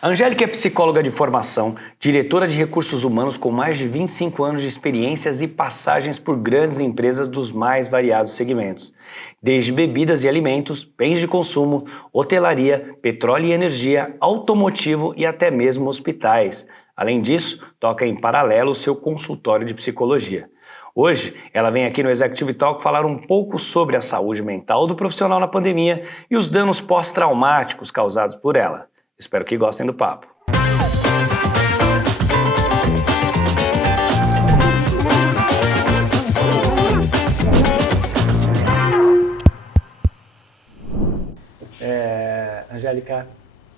A Angélica é psicóloga de formação, diretora de recursos humanos com mais de 25 anos de experiências e passagens por grandes empresas dos mais variados segmentos, desde bebidas e alimentos, bens de consumo, hotelaria, petróleo e energia, automotivo e até mesmo hospitais. Além disso, toca em paralelo o seu consultório de psicologia. Hoje, ela vem aqui no Executive Talk falar um pouco sobre a saúde mental do profissional na pandemia e os danos pós-traumáticos causados por ela. Espero que gostem do papo. Angélica,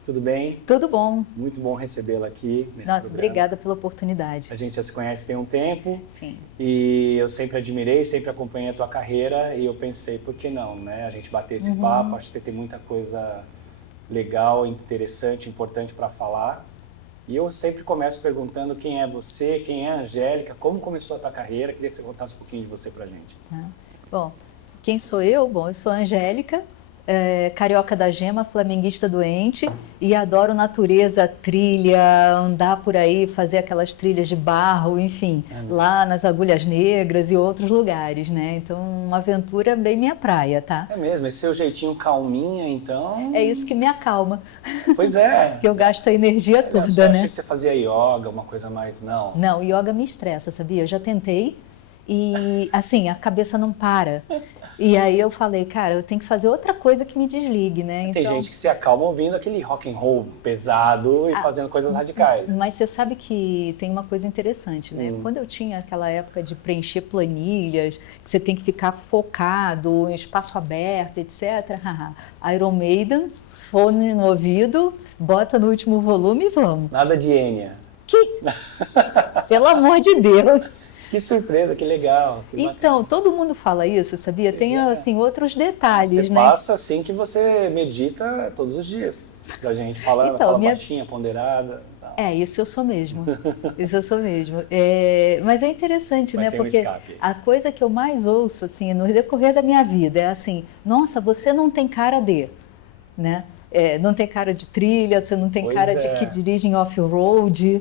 tudo bem? Tudo bom. Muito bom recebê-la aqui nesse Nossa, programa. obrigada pela oportunidade. A gente já se conhece tem um tempo. Sim. E eu sempre admirei, sempre acompanhei a tua carreira e eu pensei, por que não, né? A gente bater esse papo, acho que você tem muita coisa legal, interessante, importante para falar. E eu sempre começo perguntando quem é você, quem é a Angélica, como começou a tua carreira. Queria que você contasse um pouquinho de você pra gente. Bom, quem sou eu? Bom, eu sou a Angélica, carioca da gema, flamenguista doente e adoro natureza, trilha, andar por aí, fazer aquelas trilhas de barro, enfim, lá nas Agulhas Negras e outros lugares, né? Então, uma aventura bem minha praia, tá? É mesmo, esse seu jeitinho calminha, então... É isso que me acalma. Pois é. Que eu gasto a energia toda, eu né? achei que você fazia yoga, uma coisa mais... Não. Não, yoga me estressa, sabia? Eu já tentei e, assim, a cabeça não para. E aí eu falei, cara, eu tenho que fazer outra coisa que me desligue, né? Tem gente que se acalma ouvindo aquele rock and roll pesado e fazendo coisas radicais. Mas você sabe que tem uma coisa interessante, né? Quando eu tinha aquela época de preencher planilhas, que você tem que ficar focado, em espaço aberto, etc. Iron Maiden, fone no ouvido, bota no último volume e vamos. Nada de Enya. Pelo amor de Deus! Que surpresa, que legal. Que então, todo mundo fala isso, sabia? Tem, assim, outros detalhes, você né? passa assim que você medita todos os dias. A gente fala, Então, fala baixinha, ponderada. Tal. Isso eu sou mesmo. Isso eu sou mesmo. Mas é interessante, né? Porque a coisa que eu mais ouço, assim, no decorrer da minha vida é assim, nossa, você não tem cara de, né? Não tem cara de trilha, você não tem cara de que dirige em off-road.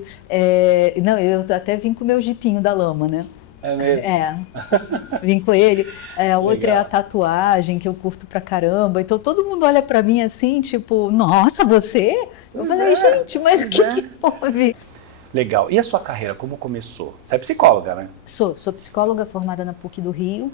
Não, eu até vim com o meu jipinho da lama, né? É mesmo? Vim com ele. A outra é a tatuagem, que eu curto pra caramba. Então todo mundo olha pra mim assim, tipo, nossa, você? Eu falei, gente, mas o que houve? Legal. E a sua carreira, como começou? Você é psicóloga, né? Sou psicóloga formada na PUC do Rio.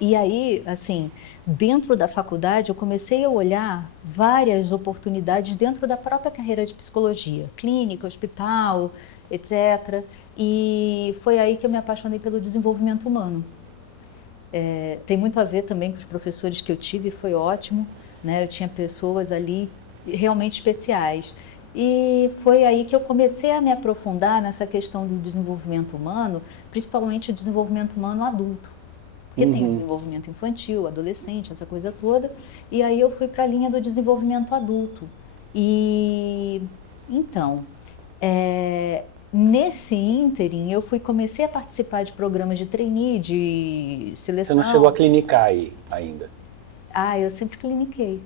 E aí, assim, dentro da faculdade, eu comecei a olhar várias oportunidades dentro da própria carreira de psicologia, clínica, hospital, etc. E foi aí que eu me apaixonei pelo desenvolvimento humano. Tem muito a ver também com os professores que eu tive, foi ótimo, né? Eu tinha pessoas ali realmente especiais. E foi aí que eu comecei a me aprofundar nessa questão do desenvolvimento humano, principalmente o desenvolvimento humano adulto. Porque tem o desenvolvimento infantil, adolescente, essa coisa toda. E aí eu fui para a linha do desenvolvimento adulto. E então, nesse ínterim, eu comecei a participar de programas de trainee, de seleção. Você não chegou a clinicar aí ainda? Eu sempre cliniquei.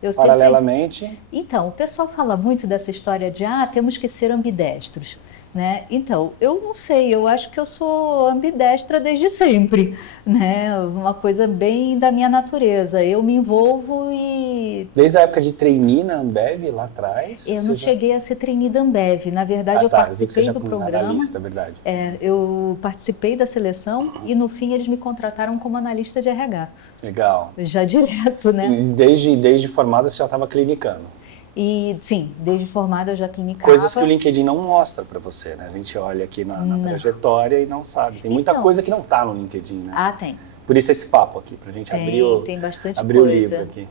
Eu paralelamente? Sempre... Então, o pessoal fala muito dessa história de, temos que ser ambidestros. Né? Então, eu não sei, eu acho que eu sou ambidestra desde sempre, né? Uma coisa bem da minha natureza. Eu me envolvo e... Desde a época de trainee na Ambev, lá atrás? Eu não cheguei a ser trainee da Ambev. Na verdade, eu participei do programa. Analista, verdade. Eu participei da seleção e, no fim, eles me contrataram como analista de RH. Legal. Já direto, né? E desde formada você já estava clinicando? E sim, desde formada eu já clinicava. Coisas que o LinkedIn não mostra para você, né? A gente olha aqui na trajetória e não sabe. Tem muita coisa que não está no LinkedIn, né? Tem. Por isso esse papo aqui, para a gente tem bastante abrir coisa. O livro aqui.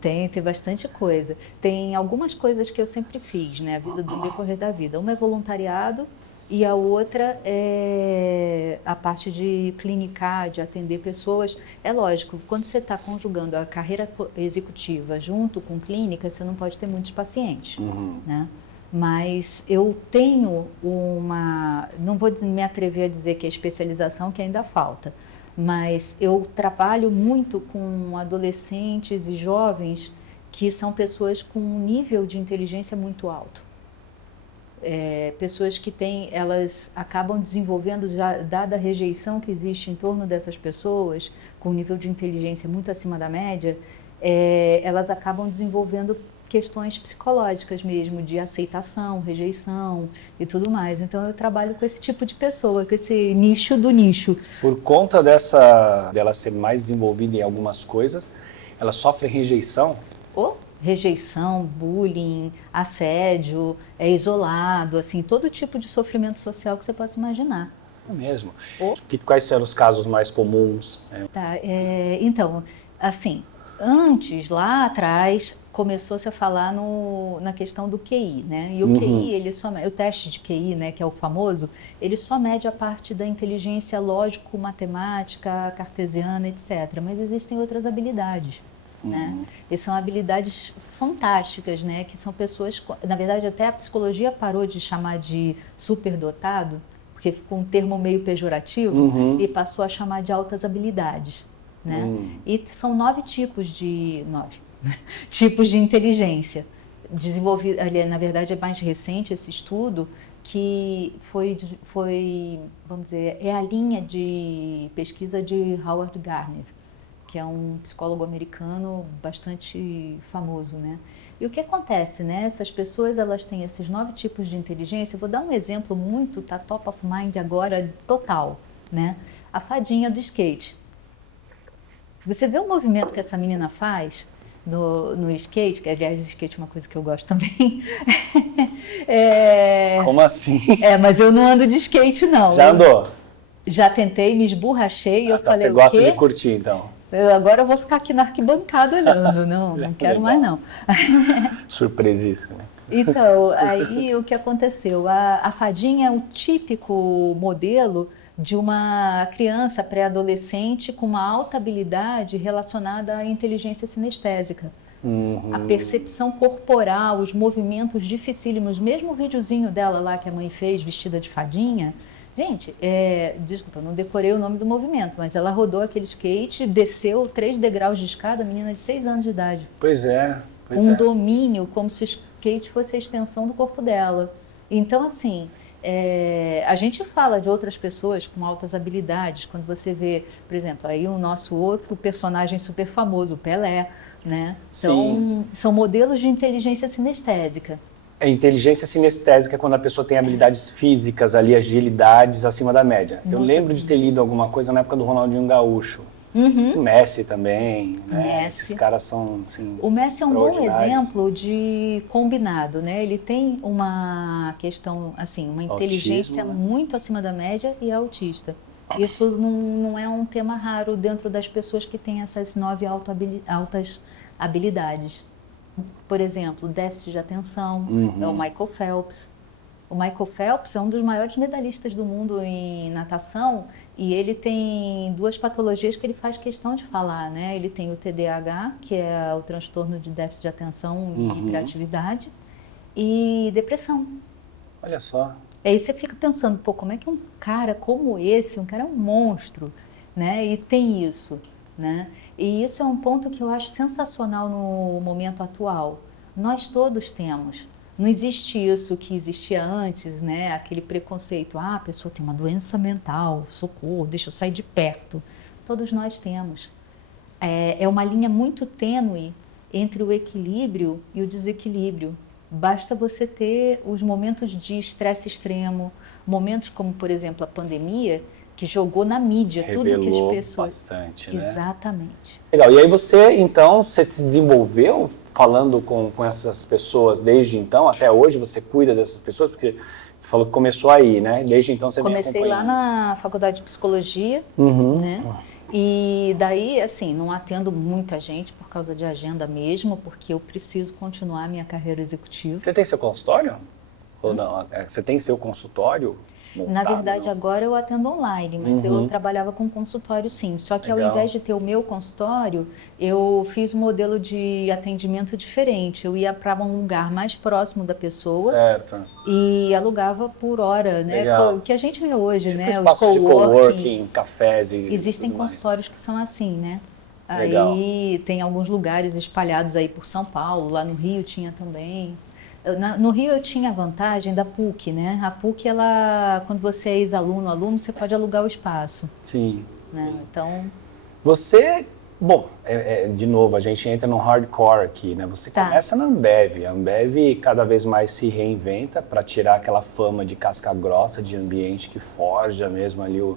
Tem bastante coisa. Tem algumas coisas que eu sempre fiz, né? Do decorrer da vida. Uma é voluntariado e a outra é a parte de clinicar, de atender pessoas. É lógico, quando você está conjugando a carreira executiva junto com clínica, você não pode ter muitos pacientes, né? Mas eu tenho não vou me atrever a dizer que é especialização, que ainda falta, mas eu trabalho muito com adolescentes e jovens que são pessoas com um nível de inteligência muito alto. Pessoas que elas acabam desenvolvendo, já dada a rejeição que existe em torno dessas pessoas, com um nível de inteligência muito acima da média, elas acabam desenvolvendo questões psicológicas mesmo, de aceitação, rejeição e tudo mais. Então eu trabalho com esse tipo de pessoa, com esse nicho do nicho. Por conta dela ser mais desenvolvida em algumas coisas, ela sofre rejeição? Rejeição, bullying, assédio, isolado, assim, todo tipo de sofrimento social que você possa imaginar. É mesmo? Quais são os casos mais comuns? Tá, então, assim, antes, lá atrás, começou-se a falar na questão do QI, né? E o QI, o teste de QI, né, que é o famoso, ele só mede a parte da inteligência lógico-matemática, cartesiana, etc. Mas existem outras habilidades. Né? E são habilidades fantásticas, né? Que são pessoas, na verdade até a psicologia parou de chamar de superdotado, porque ficou um termo meio pejorativo, e passou a chamar de altas habilidades, né? E são 9 tipos de inteligência desenvolvida. Na verdade é mais recente esse estudo, que foi, vamos dizer, é a linha de pesquisa de Howard Gardner, que é um psicólogo americano bastante famoso, né? E o que acontece, né? Essas pessoas, elas têm esses 9 tipos de inteligência. Eu vou dar um exemplo tá top of mind agora, total, né? A fadinha do skate. Você vê o movimento que essa menina faz no skate, que aliás, skate é uma coisa que eu gosto também. Como assim? Mas eu não ando de skate, não. Já andou? Já tentei, me esborrachei e eu falei, você gosta de curtir, então? Agora eu vou ficar aqui na arquibancada olhando, não quero mais não. Surpresíssimo. Então, aí o que aconteceu? A fadinha é o típico modelo de uma criança pré-adolescente com uma alta habilidade relacionada à inteligência sinestésica. A percepção corporal, os movimentos dificílimos, mesmo o videozinho dela lá que a mãe fez, vestida de fadinha. Gente, desculpa, não decorei o nome do movimento, mas ela rodou aquele skate, desceu 3 degraus de escada, menina de 6 anos de idade. Pois é. Domínio, como se o skate fosse a extensão do corpo dela. Então, assim, a gente fala de outras pessoas com altas habilidades, quando você vê, por exemplo, aí o nosso outro personagem super famoso, o Pelé, né? São modelos de inteligência sinestésica. A inteligência sinestésica é quando a pessoa tem habilidades físicas ali, agilidades acima da média. Eu lembro de ter lido alguma coisa na época do Ronaldinho Gaúcho. O Messi também, né? Esses caras são, assim, o Messi é um bom exemplo de combinado, né? Ele tem uma questão, assim, uma inteligência muito acima da média e é autista. Isso não é um tema raro dentro das pessoas que têm essas 9 altas habilidades. Por exemplo, déficit de atenção, é o Michael Phelps. O Michael Phelps é um dos maiores medalhistas do mundo em natação e ele tem 2 patologias que ele faz questão de falar, né? Ele tem o TDAH, que é o transtorno de déficit de atenção e hiperatividade, e depressão. Olha só. Aí você fica pensando, como é que um cara como esse, um cara é um monstro, né? E tem isso, né? E isso é um ponto que eu acho sensacional no momento atual. Nós todos temos. Não existe isso que existia antes, né? Aquele preconceito. A pessoa tem uma doença mental, socorro, deixa eu sair de perto. Todos nós temos. É uma linha muito tênue entre o equilíbrio e o desequilíbrio. Basta você ter os momentos de estresse extremo, momentos como, por exemplo, a pandemia, que jogou na mídia tudo que as pessoas... bastante, né? Exatamente. Legal. E aí você se desenvolveu falando com essas pessoas desde então até hoje? Você cuida dessas pessoas? Porque você falou que começou aí, né? Desde então você vem acompanhando. Comecei lá na faculdade de psicologia, né? E daí, assim, não atendo muita gente por causa de agenda mesmo, porque eu preciso continuar a minha carreira executiva. Você tem seu consultório? Ou não? Você tem seu consultório? Montado, na verdade, não? Agora eu atendo online, mas eu trabalhava com consultório sim. Só que ao invés de ter o meu consultório, eu fiz um modelo de atendimento diferente. Eu ia para um lugar mais próximo da pessoa e alugava por hora, né? Que a gente vê hoje, tipo né? Espaço de coworking, cafés e existem consultórios que são assim, né? Legal. Aí tem alguns lugares espalhados aí por São Paulo, lá no Rio tinha também. No Rio eu tinha a vantagem da PUC, né? A PUC, ela, quando você é ex-aluno, você pode alugar o espaço, Sim. né? Então, Você, bom, de novo, a gente entra no hardcore aqui, né? Você Tá. começa na Ambev. A Ambev cada vez mais se reinventa para tirar aquela fama de casca grossa, de ambiente que forja mesmo ali o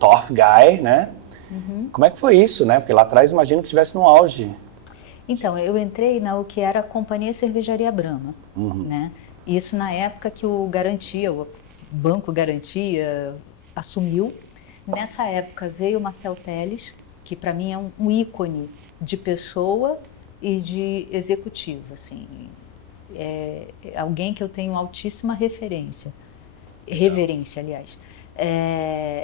tough guy, né? Como é que foi isso, né? Porque lá atrás imagino que estivesse no auge. então, eu entrei na o que era a Companhia Cervejaria Brahma, né? Isso na época que o Garantia, o Banco Garantia, assumiu. Nessa época veio o Marcel Telles, que para mim é um ícone de pessoa e de executivo, assim. É alguém que eu tenho altíssima referência, reverência, aliás.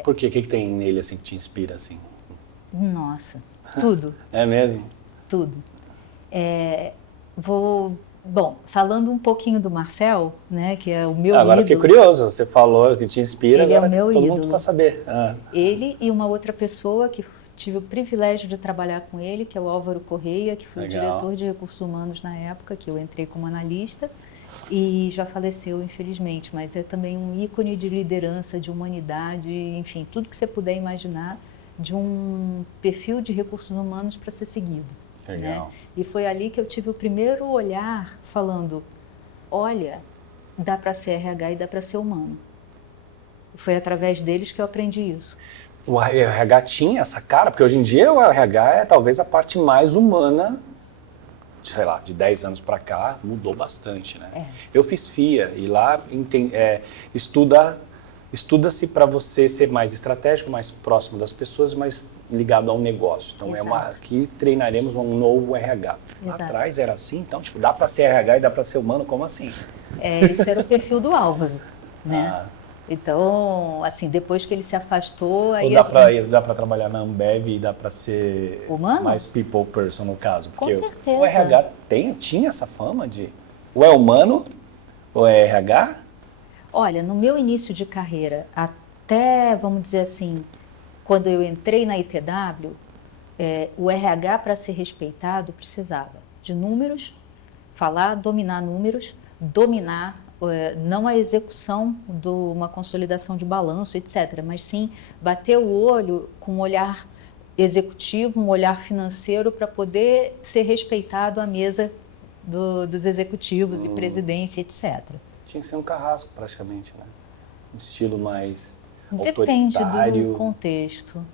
Por quê? O que tem nele assim que te inspira assim? Nossa, tudo. É mesmo? Tudo. Bom, falando um pouquinho do Marcel, né, que é o meu Agora ídolo. fiquei curioso. Você falou que te inspira, Ele é agora o meu todo ídolo. mundo precisa saber. Ele e uma outra pessoa que tive o privilégio de trabalhar com ele, que é o Álvaro Correia, que foi Legal. o diretor de recursos humanos na época, que eu entrei como analista, e já faleceu, infelizmente, mas é também um ícone de liderança, de humanidade, enfim, tudo que você puder imaginar de um perfil de recursos humanos para ser seguido. Legal. Né? E foi ali que eu tive o primeiro olhar falando, olha, dá para ser RH e dá para ser humano. Foi através deles que eu aprendi isso. O RH tinha essa cara, porque hoje em dia o RH é talvez a parte mais humana, sei lá, de 10 anos para cá, mudou bastante, né? Eu fiz FIA e lá estuda-se para você ser mais estratégico, mais próximo das pessoas, mais ligado ao negócio. Então Exato. aqui treinaremos um novo RH. Lá Exato. atrás era assim, então tipo, dá para ser RH e dá para ser humano, como assim? Isso era o perfil do Álvaro, né? Ah. Então, assim, depois que ele se afastou, aí Ou dá para trabalhar na Ambev e dá para ser Humano? mais people person no caso? Com Porque certeza. o RH tinha essa fama de ou é humano ou é RH? Olha, no meu início de carreira, até, vamos dizer assim, quando eu entrei na ITW, o RH, para ser respeitado, precisava de números, dominar números, dominar não a execução de uma consolidação de balanço, etc., mas sim bater o olho com um olhar executivo, um olhar financeiro para poder ser respeitado à mesa dos executivos e presidência, etc. Tinha que ser um carrasco praticamente, né? Um estilo mais Depende autoritário. do contexto.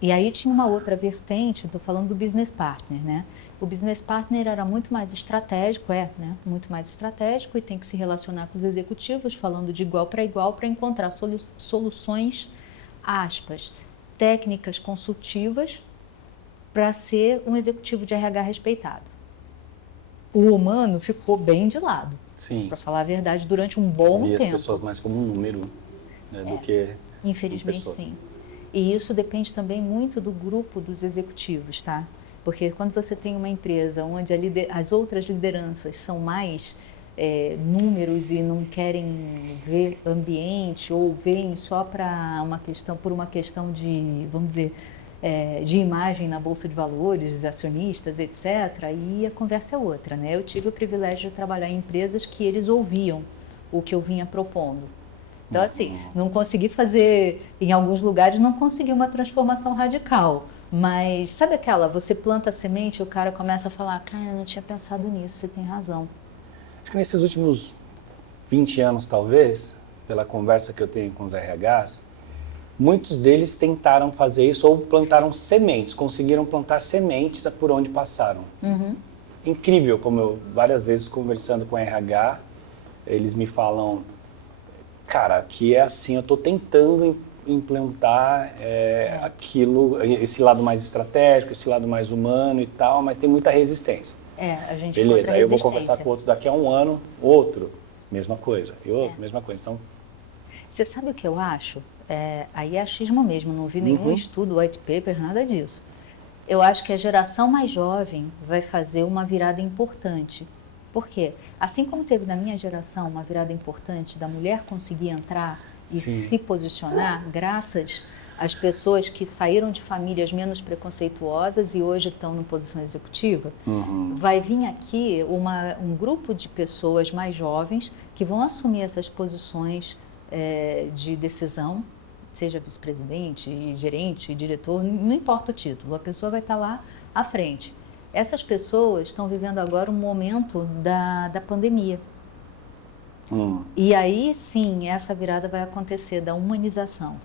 E aí tinha uma outra vertente, estou falando do business partner, né? O business partner era muito mais estratégico, né? Muito mais estratégico e tem que se relacionar com os executivos, falando de igual para encontrar soluções, aspas, técnicas consultivas para ser um executivo de RH respeitado. O humano ficou bem de lado, para falar a verdade, durante um bom tempo. E as pessoas mais como um número, né, do que infelizmente, pessoas. sim. E isso depende também muito do grupo dos executivos, tá? Porque quando você tem uma empresa onde as outras lideranças são mais números e não querem ver ambiente ou veem só por uma questão de, vamos dizer, de imagem na Bolsa de Valores, de acionistas, etc., aí a conversa é outra, né? Eu tive o privilégio de trabalhar em empresas que eles ouviam o que eu vinha propondo. Então, assim, não consegui fazer, em alguns lugares, não consegui uma transformação radical. Mas, sabe aquela, você planta a semente e o cara começa a falar, cara, eu não tinha pensado nisso, você tem razão. Acho que nesses últimos 20 anos, talvez, pela conversa que eu tenho com os RHs, muitos deles tentaram fazer isso ou plantaram sementes, conseguiram plantar sementes por onde passaram. Incrível, como eu, várias vezes conversando com RH, eles me falam, cara, aqui é assim, eu estou tentando implantar aquilo, esse lado mais estratégico, esse lado mais humano e tal, mas tem muita resistência. A gente Beleza, aí eu vou resistência. conversar com outro daqui a um ano, outro, mesma coisa, e outro, mesma coisa. Então, você sabe o que eu acho? Aí é achismo mesmo, não vi nenhum estudo, white paper, nada disso. Eu acho que a geração mais jovem vai fazer uma virada importante. Por quê? Assim como teve na minha geração uma virada importante da mulher conseguir entrar e se posicionar graças as pessoas que saíram de famílias menos preconceituosas e hoje estão na posição executiva, vai vir aqui um grupo de pessoas mais jovens que vão assumir essas posições de decisão, seja vice-presidente, gerente, diretor, não importa o título, a pessoa vai estar lá à frente. Essas pessoas estão vivendo agora um momento da pandemia. E aí, sim, essa virada vai acontecer da humanização.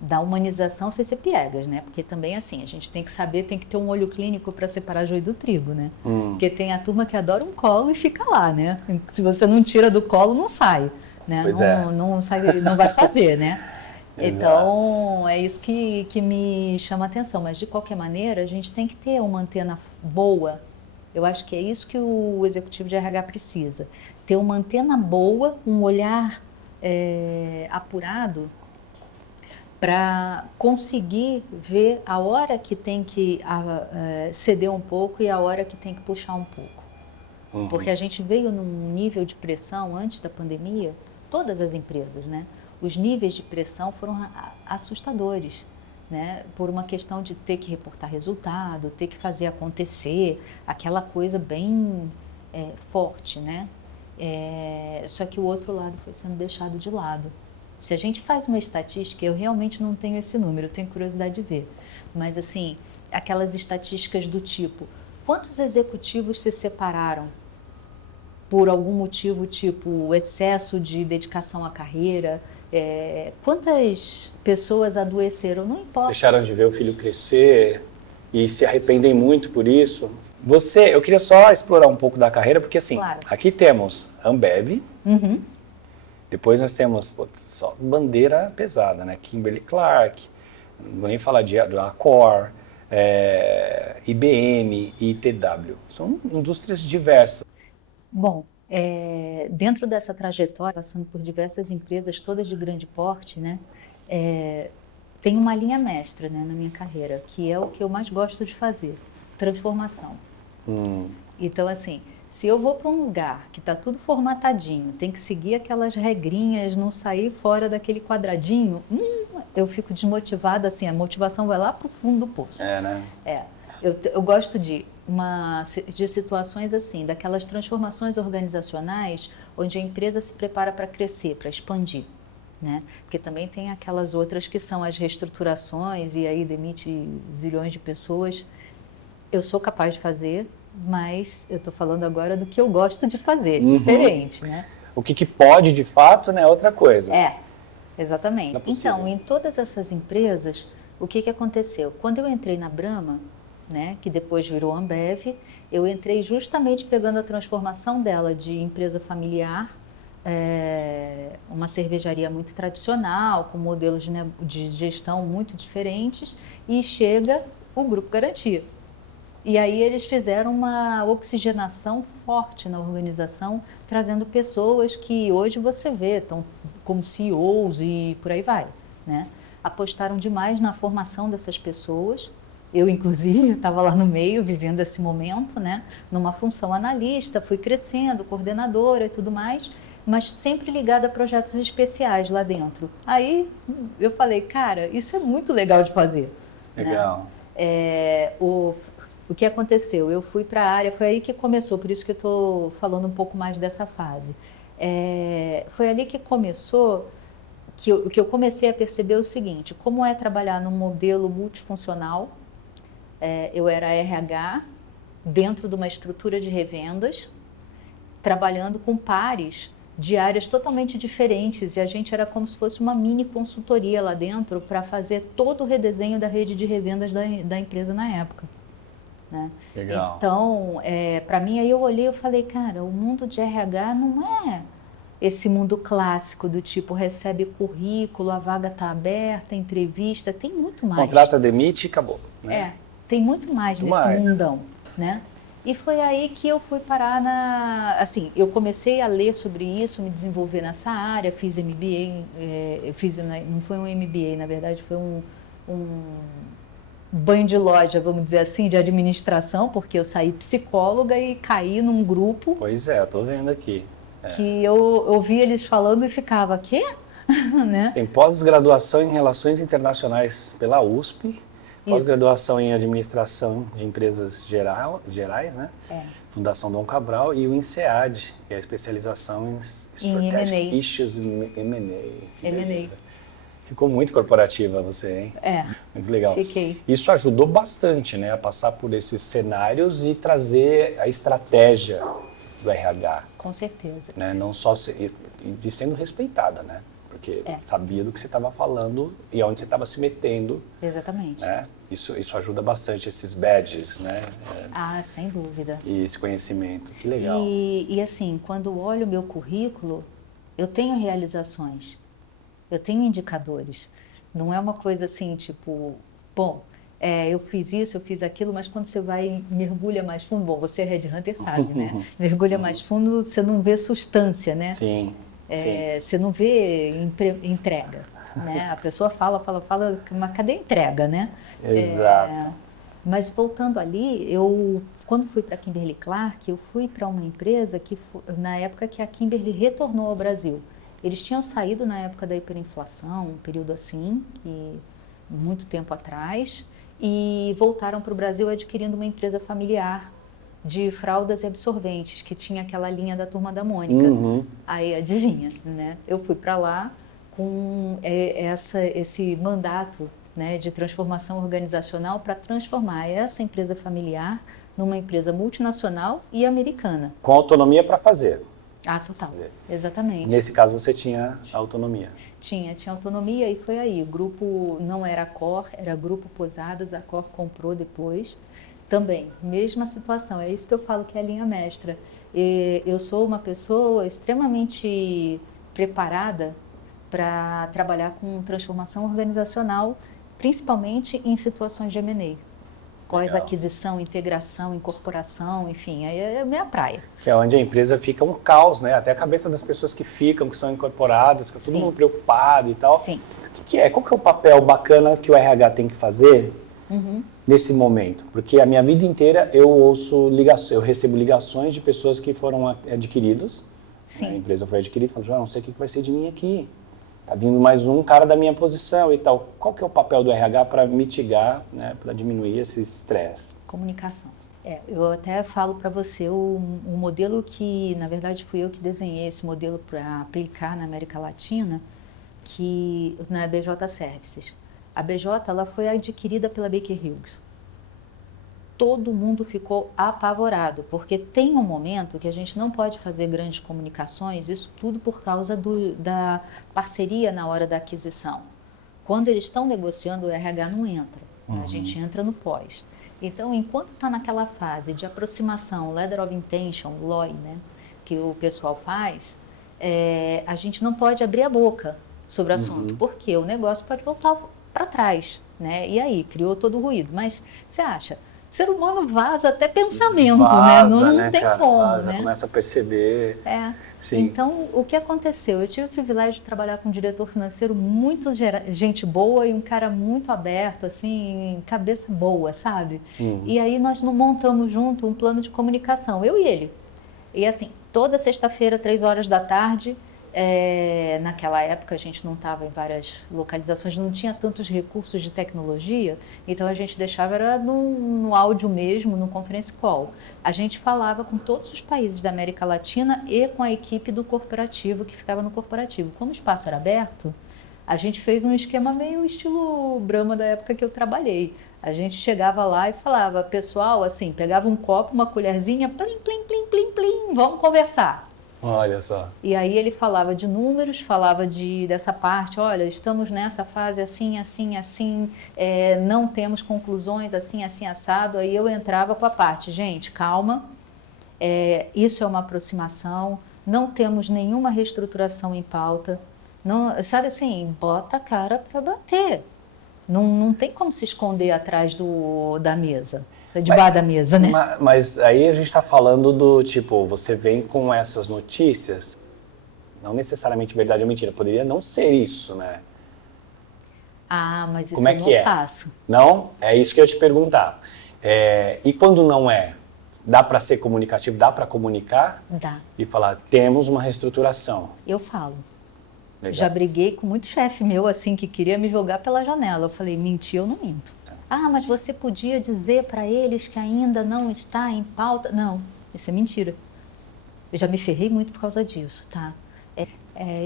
Da humanização sem ser piegas, né? Porque também, assim, a gente tem que saber, tem que ter um olho clínico para separar joio do trigo, né? Porque tem a turma que adora um colo e fica lá, né? Se você não tira do colo, não sai, né? Pois não sai, não vai fazer, né? Então, é isso que me chama a atenção. Mas, de qualquer maneira, a gente tem que ter uma antena boa. Eu acho que é isso que o executivo de RH precisa. Ter uma antena boa, um olhar apurado para conseguir ver a hora que tem que ceder um pouco e a hora que tem que puxar um pouco. Porque a gente veio num nível de pressão antes da pandemia, todas as empresas, né? Os níveis de pressão foram assustadores, né? Por uma questão de ter que reportar resultado, ter que fazer acontecer, aquela coisa bem forte, né? Só que o outro lado foi sendo deixado de lado. Se a gente faz uma estatística, eu realmente não tenho esse número, eu tenho curiosidade de ver. Mas, assim, aquelas estatísticas do tipo, quantos executivos se separaram por algum motivo, tipo excesso de dedicação à carreira, quantas pessoas adoeceram, não importa. Deixaram de ver o filho crescer e se arrependem muito por isso. Eu queria só explorar um pouco da carreira, porque assim, claro. Aqui temos Ambev, depois nós temos só bandeira pesada, né? Kimberly-Clark, não vou nem falar do Accor, IBM, ITW. São indústrias diversas. Bom, dentro dessa trajetória, passando por diversas empresas, todas de grande porte, né? Tem uma linha mestra, né, na minha carreira, que é o que eu mais gosto de fazer, transformação. Então, assim, se eu vou para um lugar que está tudo formatadinho, tem que seguir aquelas regrinhas, não sair fora daquele quadradinho, eu fico desmotivada, assim, a motivação vai lá para o fundo do poço. Né? Eu gosto de situações assim, daquelas transformações organizacionais onde a empresa se prepara para crescer, para expandir, né? Porque também tem aquelas outras que são as reestruturações e aí demite zilhões de pessoas. Eu sou capaz de fazer, mas eu estou falando agora do que eu gosto de fazer, diferente, né? O que pode, de fato, né, é outra coisa. Exatamente. Então, em todas essas empresas, o que aconteceu? Quando eu entrei na Brahma, né, que depois virou Ambev, eu entrei justamente pegando a transformação dela de empresa familiar, uma cervejaria muito tradicional, com modelos de gestão muito diferentes, e chega o Grupo Garantia. E aí eles fizeram uma oxigenação forte na organização, trazendo pessoas que hoje você vê, estão como CEOs e por aí vai, né? Apostaram demais na formação dessas pessoas. Eu, inclusive, estava lá no meio, vivendo esse momento, né? Numa função analista, fui crescendo, coordenadora e tudo mais, mas sempre ligada a projetos especiais lá dentro. Aí eu falei, cara, isso é muito legal de fazer. Legal. Né? O que aconteceu? Eu fui para a área, foi aí que começou, por isso que eu estou falando um pouco mais dessa fase. Foi ali que começou, que eu comecei a perceber o seguinte, como é trabalhar num modelo multifuncional. Eu era RH, dentro de uma estrutura de revendas, trabalhando com pares de áreas totalmente diferentes, e a gente era como se fosse uma mini consultoria lá dentro para fazer todo o redesenho da rede de revendas da empresa na época. Né? Legal. Então, para mim, aí eu olhei e falei, cara, o mundo de RH não é esse mundo clássico do tipo, recebe currículo, a vaga está aberta, entrevista, tem muito mais. Contrata, demite e acabou. Né? Tem muito mais nesse mundão, né? E foi aí que eu fui parar assim, eu comecei a ler sobre isso, me desenvolver nessa área, fiz MBA, não foi um MBA, na verdade, foi um banho de loja, vamos dizer assim, de administração, porque eu saí psicóloga e caí num grupo. Pois é, eu tô vendo aqui. Que eu ouvia eles falando e ficava, quê? né? Tem pós-graduação em Relações Internacionais pela USP, pós-graduação em Administração de Empresas Gerais, né? Fundação Dom Cabral, e o INSEAD, que é a especialização em Strategic Issues in M&A. M&A. Ficou muito corporativa você, hein? Muito legal. Fiquei. Isso ajudou bastante, né, a passar por esses cenários e trazer a estratégia do RH. Com certeza. Né? Não só e sendo respeitada, né? Porque sabia do que você estava falando e aonde você estava se metendo. Exatamente. Né? Isso ajuda bastante, esses badges, né? Sem dúvida. E esse conhecimento, que legal. E assim, quando olho o meu currículo, eu tenho realizações, eu tenho indicadores. Não é uma coisa assim, tipo, bom, eu fiz isso, eu fiz aquilo, mas quando você vai e mergulha mais fundo, bom, você é headhunter, sabe, né? Mergulha mais fundo, você não vê substância, né? Sim. Você não vê entrega, né? A pessoa fala, mas cadê a entrega, né? Exato. Mas voltando ali, quando fui para a Kimberly-Clark, eu fui para uma empresa que, na época que a Kimberly retornou ao Brasil. Eles tinham saído na época da hiperinflação, um período assim, muito tempo atrás, e voltaram para o Brasil adquirindo uma empresa familiar de fraldas e absorventes, que tinha aquela linha da Turma da Mônica. Aí, adivinha, né? Eu fui para lá com esse mandato, né, de transformação organizacional para transformar essa empresa familiar numa empresa multinacional e americana. Com autonomia para fazer. Total. Exatamente. Nesse caso, você tinha autonomia. Tinha autonomia, e foi aí. O grupo não era a Cor, era Grupo Posadas, a Cor comprou depois. Também, mesma situação, é isso que eu falo que é a linha mestra. Eu sou uma pessoa extremamente preparada para trabalhar com transformação organizacional, principalmente em situações de M&A. Pós-aquisição, integração, incorporação, enfim, aí é a minha praia. Que é onde a empresa fica um caos, né? Até a cabeça das pessoas que ficam, que são incorporadas, fica todo mundo preocupado e tal. Sim. Qual que é o papel bacana que o RH tem que fazer nesse momento? Porque a minha vida inteira eu recebo ligações de pessoas que foram adquiridas. Sim. A empresa foi adquirida e falou, não sei o que vai ser de mim aqui. Tá vindo mais um cara da minha posição e tal. Qual que é o papel do RH para mitigar, né, para diminuir esse estresse? Comunicação. Eu até falo para você o modelo que, na verdade, fui eu que desenhei esse modelo para aplicar na América Latina, que na BJ Services. A BJ ela foi adquirida pela Baker Hughes. Todo mundo ficou apavorado, porque tem um momento que a gente não pode fazer grandes comunicações, isso tudo por causa da parceria na hora da aquisição. Quando eles estão negociando, o RH não entra, a gente entra no pós. Então, enquanto está naquela fase de aproximação, Letter of Intention, LOI, né, que o pessoal faz, a gente não pode abrir a boca sobre o assunto, porque o negócio pode voltar para trás, né? E aí, criou todo o ruído. Mas você acha... Ser humano vaza até pensamento, né? Não tem como, né? Começa a perceber. Sim. Então, o que aconteceu? Eu tive o privilégio de trabalhar com um diretor financeiro muito gente boa e um cara muito aberto, assim, cabeça boa, sabe? E aí nós montamos junto um plano de comunicação, eu e ele. E assim, toda sexta-feira, 3 horas da tarde, naquela época a gente não estava em várias localizações, não tinha tantos recursos de tecnologia, então a gente deixava era no áudio mesmo, no conference call. A gente falava com todos os países da América Latina e com a equipe do corporativo, que ficava no corporativo. Como o espaço era aberto, a gente fez um esquema meio estilo Brahma da época que eu trabalhei. A gente chegava lá e falava, pessoal, assim, pegava um copo, uma colherzinha, plim, plim, plim, plim, plim, vamos conversar. Olha só. E aí ele falava de números, falava dessa parte, olha, estamos nessa fase assim, assim, assim, não temos conclusões, assim, assim, assado. Aí eu entrava com a parte, gente, calma, isso é uma aproximação, não temos nenhuma reestruturação em pauta, não, sabe assim, bota a cara para bater. Não tem como se esconder atrás da mesa. Debaixo da mesa, né? Mas aí a gente está falando do tipo, você vem com essas notícias, não necessariamente verdade ou mentira, poderia não ser isso, né? Mas isso eu não faço. Não? É isso que eu ia te perguntar. E quando não é? Dá para ser comunicativo, dá para comunicar? Dá. E falar, temos uma reestruturação. Eu falo. Legal. Já briguei com muito chefe meu, assim, que queria me jogar pela janela. Eu falei, mentir, eu não minto. Ah, mas você podia dizer para eles que ainda não está em pauta. Não, isso é mentira. Eu já me ferrei muito por causa disso, tá?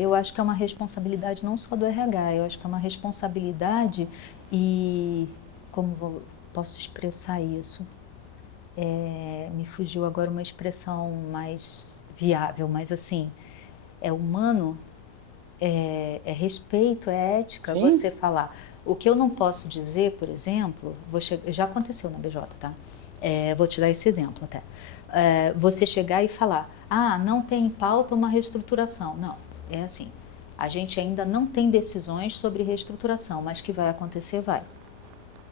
Eu acho que é uma responsabilidade não só do RH, eu acho que é uma responsabilidade e posso expressar isso? Me fugiu agora uma expressão mais viável, mas assim, é humano, respeito, é ética. Sim. Você falar. O que eu não posso dizer, por exemplo, já aconteceu na BJ, tá? Vou te dar esse exemplo até. Você chegar e falar, não tem em pauta uma reestruturação. Não, é assim, a gente ainda não tem decisões sobre reestruturação, mas que vai acontecer, vai.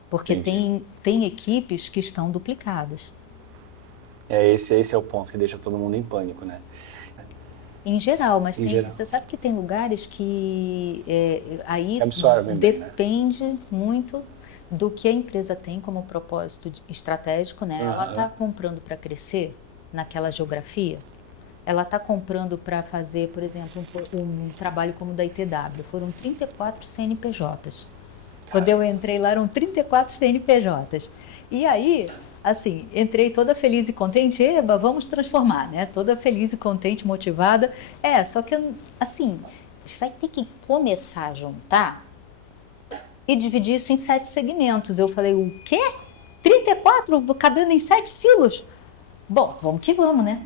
Porque tem equipes que estão duplicadas. Esse é o ponto que deixa todo mundo em pânico, né? Em geral, mas geral. Você sabe que tem lugares que aí absorvem depende muito do que a empresa tem como propósito estratégico, né? Ela está comprando para crescer naquela geografia, ela está comprando para fazer, por exemplo, um trabalho como o da ITW. Foram 34 CNPJs. Quando eu entrei lá, eram 34 CNPJs. E aí, assim, entrei toda feliz e contente, eba, vamos transformar, né? Toda feliz e contente, motivada. Só que, assim, a gente vai ter que começar a juntar e dividir isso em 7 segmentos. Eu falei, o quê? 34 cabendo em 7 silos? Bom, vamos que vamos, né?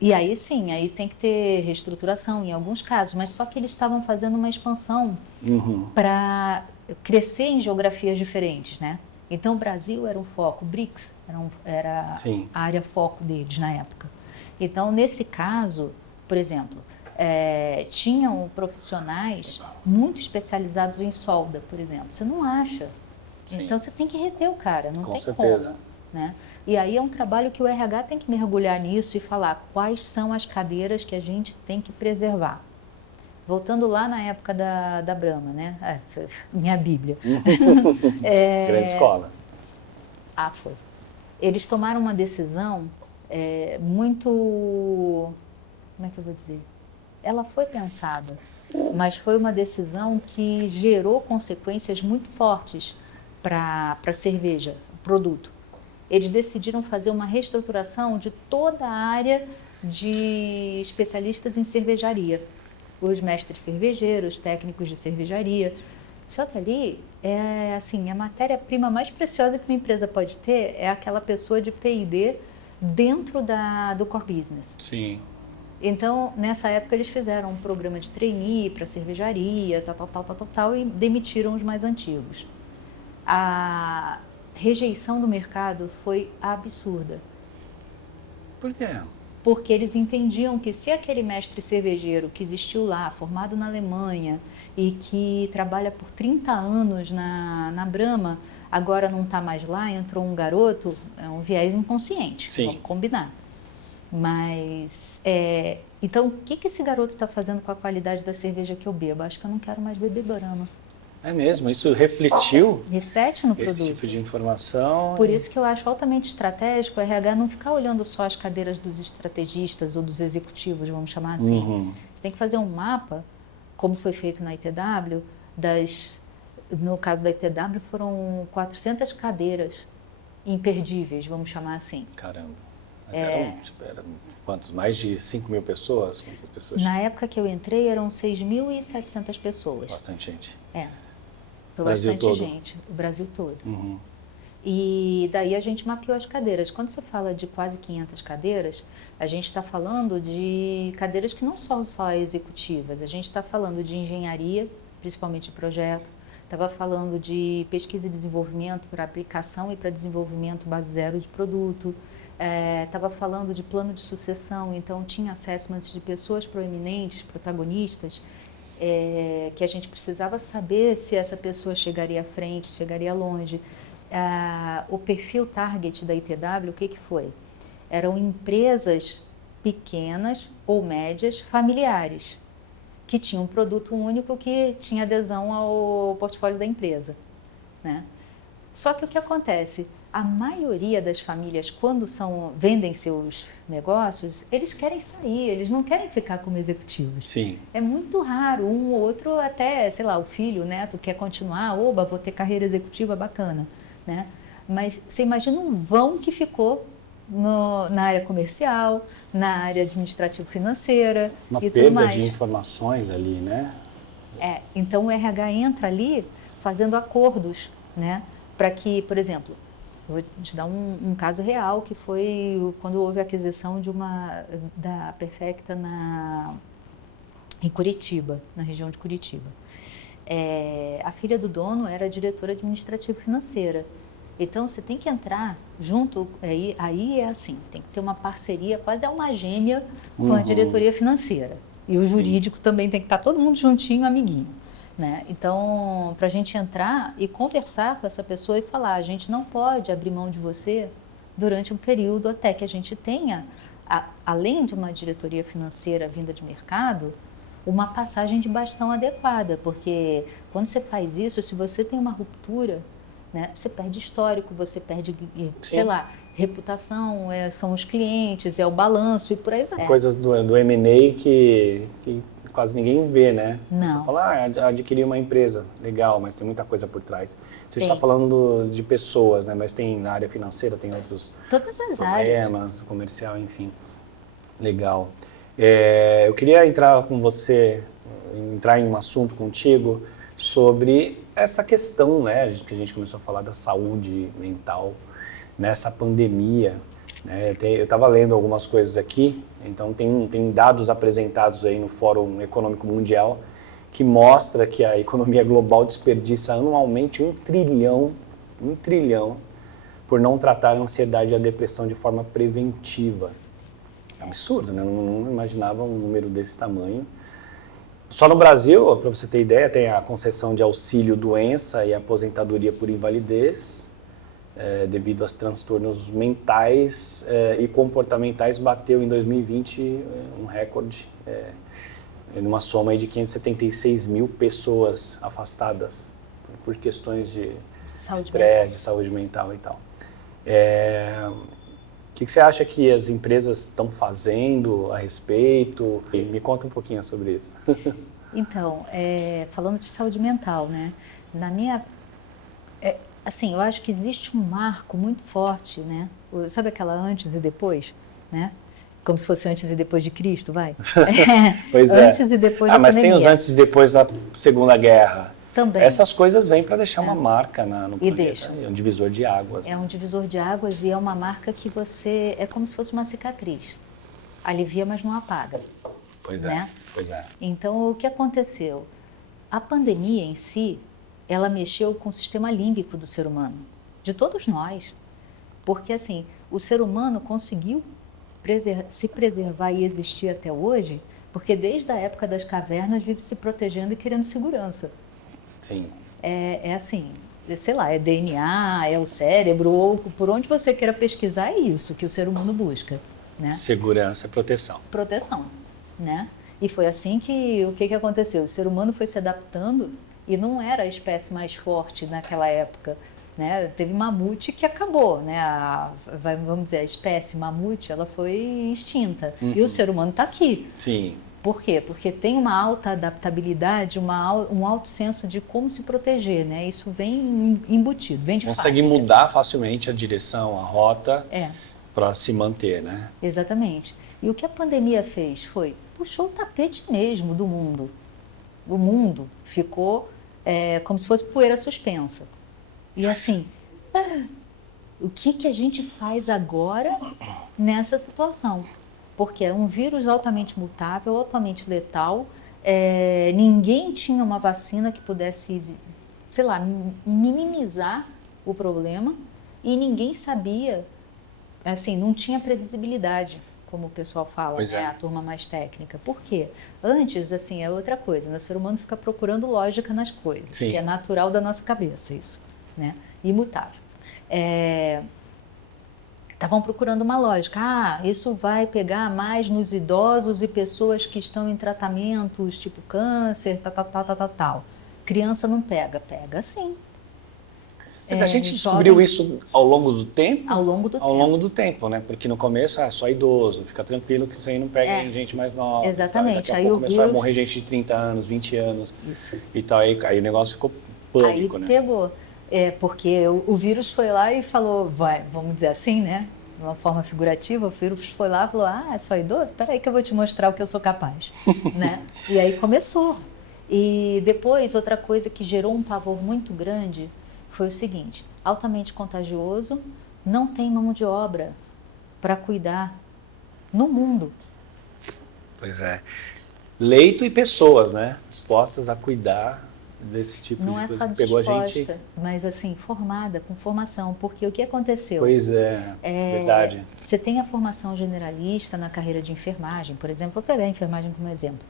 E aí sim, aí tem que ter reestruturação em alguns casos, mas só que eles estavam fazendo uma expansão para crescer em geografias diferentes, né? Então o Brasil era um foco, o BRICS era a área foco deles na época. Então nesse caso, por exemplo, tinham profissionais muito especializados em solda, por exemplo. Você não acha? Sim. Então você tem que reter o cara, não tem como. Né? E aí é um trabalho que o RH tem que mergulhar nisso e falar quais são as cadeiras que a gente tem que preservar. Voltando lá na época da Brahma, né? Minha Bíblia. Grande escola. Foi. Eles tomaram uma decisão muito... Como é que eu vou dizer? Ela foi pensada, mas foi uma decisão que gerou consequências muito fortes para a cerveja, o produto. Eles decidiram fazer uma reestruturação de toda a área de especialistas em cervejaria. Os mestres cervejeiros, técnicos de cervejaria. Só que ali, a matéria-prima mais preciosa que uma empresa pode ter é aquela pessoa de P&D dentro do core business. Sim. Então, nessa época, eles fizeram um programa de trainee para cervejaria, tal, e demitiram os mais antigos. A rejeição do mercado foi absurda. Por quê? Porque eles entendiam que se aquele mestre cervejeiro que existiu lá, formado na Alemanha e que trabalha por 30 anos na Brahma, agora não está mais lá, entrou um garoto, é um viés inconsciente, vamos combinar. Mas, então, o que esse garoto está fazendo com a qualidade da cerveja que eu bebo? Acho que eu não quero mais beber Brahma. É mesmo? Isso refletiu? Reflete no produto. Esse tipo de informação. Por isso que eu acho altamente estratégico o RH não ficar olhando só as cadeiras dos estrategistas ou dos executivos, vamos chamar assim. Você tem que fazer um mapa, como foi feito na ITW, no caso da ITW foram 400 cadeiras imperdíveis, vamos chamar assim. Caramba. Mas eram quantos? Mais de 5 mil pessoas? Quantas pessoas? Na época que eu entrei eram 6.700 pessoas. Bastante gente. Foi bastante gente, o Brasil todo. E daí a gente mapeou as cadeiras. Quando você fala de quase 500 cadeiras, a gente está falando de cadeiras que não são só executivas. A gente está falando de engenharia, principalmente de projeto. Estava falando de pesquisa e desenvolvimento para aplicação e para desenvolvimento base zero de produto. Estava falando de plano de sucessão, então tinha assessments de pessoas proeminentes, protagonistas, que a gente precisava saber se essa pessoa chegaria à frente, chegaria longe. O perfil target da ITW, o que foi? Eram empresas pequenas ou médias, familiares, que tinham um produto único que tinha adesão ao portfólio da empresa, né? Só que o que acontece? a maioria das famílias, quando vendem seus negócios, eles querem sair, eles não querem ficar como executivos. Sim. É muito raro, um ou outro até, sei lá, o filho, o neto quer continuar, oba, vou ter carreira executiva bacana, né? Mas você imagina um vão que ficou na área comercial, na área administrativo-financeira e tudo mais. Uma perda de informações ali, né? Então o RH entra ali fazendo acordos, né? Para que, por exemplo, vou te dar um caso real, que foi quando houve a aquisição da Perfecta em Curitiba, na região de Curitiba. A filha do dono era diretora administrativo-financeira. Então, você tem que entrar junto, aí é assim, tem que ter uma parceria, quase uma gêmea com a diretoria financeira. E o jurídico também tem que estar todo mundo juntinho, amiguinho. Né? Então, para a gente entrar e conversar com essa pessoa e falar, a gente não pode abrir mão de você durante um período até que a gente tenha, além de uma diretoria financeira vinda de mercado, uma passagem de bastão adequada, porque quando você faz isso, se você tem uma ruptura, né, você perde histórico, você perde, sei lá, reputação, são os clientes, o balanço e por aí vai. Coisas do M&A que quase ninguém vê, né? Não. Você fala, adquirir uma empresa, legal, mas tem muita coisa por trás. Você está falando de pessoas, né? Mas tem na área financeira, tem outros todas as problemas, áreas. Comercial, enfim. Legal. Eu queria entrar em um assunto contigo sobre essa questão, né? Que a gente começou a falar da saúde mental nessa pandemia. Eu estava lendo algumas coisas aqui, então tem dados apresentados aí no Fórum Econômico Mundial que mostra que a economia global desperdiça anualmente 1 trilhão por não tratar a ansiedade e a depressão de forma preventiva. É absurdo, né? Eu não imaginava um número desse tamanho. Só no Brasil, para você ter ideia, tem a concessão de auxílio doença e aposentadoria por invalidez, devido aos transtornos mentais e comportamentais, bateu em 2020 um recorde, numa soma aí de 576 mil pessoas afastadas por questões de estresse, de saúde mental e tal. O que você acha que as empresas estão fazendo a respeito? Me conta um pouquinho sobre isso. Então, falando de saúde mental, né? Assim, eu acho que existe um marco muito forte, né? Sabe aquela antes e depois, né? Como se fosse antes e depois de Cristo, vai? Pois antes e depois da mas pandemia. tem os antes e depois da Segunda Guerra. Também. Essas coisas vêm para deixar uma marca no planeta. Deixa. É um divisor de águas. É um divisor de águas e é uma marca que é como se fosse uma cicatriz. Alivia, mas não apaga. Pois né? Pois é. Então, o que aconteceu? A pandemia em si, ela mexeu com o sistema límbico do ser humano, de todos nós. Porque, assim, o ser humano conseguiu se preservar e existir até hoje, porque desde a época das cavernas vive se protegendo e querendo segurança. Sim. Assim, sei lá, é DNA, é o cérebro, ou por onde você queira pesquisar, é isso que o ser humano busca, né? Segurança e proteção. Proteção, né? E foi assim o que aconteceu? O ser humano foi se adaptando e não era a espécie mais forte naquela época, né? Teve mamute que acabou, né? Vamos dizer, a espécie mamute, ela foi extinta. E o ser humano está aqui. Sim. Por quê? Porque tem uma alta adaptabilidade, um alto senso de como se proteger, né? Isso vem embutido, vem de Consegue fábrica. mudar facilmente a direção, a rota, para se manter, né? Exatamente. E o que a pandemia fez foi, puxou o tapete mesmo do mundo. O mundo ficou como se fosse poeira suspensa. E assim, o que a gente faz agora nessa situação? Porque é um vírus altamente mutável, altamente letal, ninguém tinha uma vacina que pudesse, sei lá, minimizar o problema e ninguém sabia, assim, não tinha previsibilidade, como o pessoal fala, né? A turma mais técnica. Por quê? Antes, assim, é outra coisa, né? O ser humano fica procurando lógica nas coisas, Sim. que é natural da nossa cabeça isso, né? Imutável. Estavam procurando uma lógica. Isso vai pegar mais nos idosos e pessoas que estão em tratamentos tipo câncer, tal. Criança não pega. Pega sim. Mas a gente descobriu isso ao longo do tempo? Ao longo do tempo. Ao longo do tempo, né? Porque no começo é só idoso, fica tranquilo que isso aí não pega gente mais nova. Exatamente. Daqui a pouco começou a morrer gente de 30 anos, 20 anos. Isso. E tal, aí o negócio ficou pânico, aí né? Pegou. Porque o vírus foi lá e falou, vamos dizer assim, né? De uma forma figurativa, o vírus foi lá e falou, é só idoso? Espera aí que eu vou te mostrar o que eu sou capaz, né? E aí começou. E depois, outra coisa que gerou um pavor muito grande foi o seguinte, altamente contagioso, não tem mão de obra para cuidar no mundo. Pois é. Leito e pessoas, né? Dispostas a cuidar desse tipo Não de é coisa só que pegou a disposta, gente. mas assim, formada, com formação. Porque o que aconteceu? Pois é, verdade. Você tem a formação generalista na carreira de enfermagem, por exemplo, vou pegar a enfermagem como exemplo.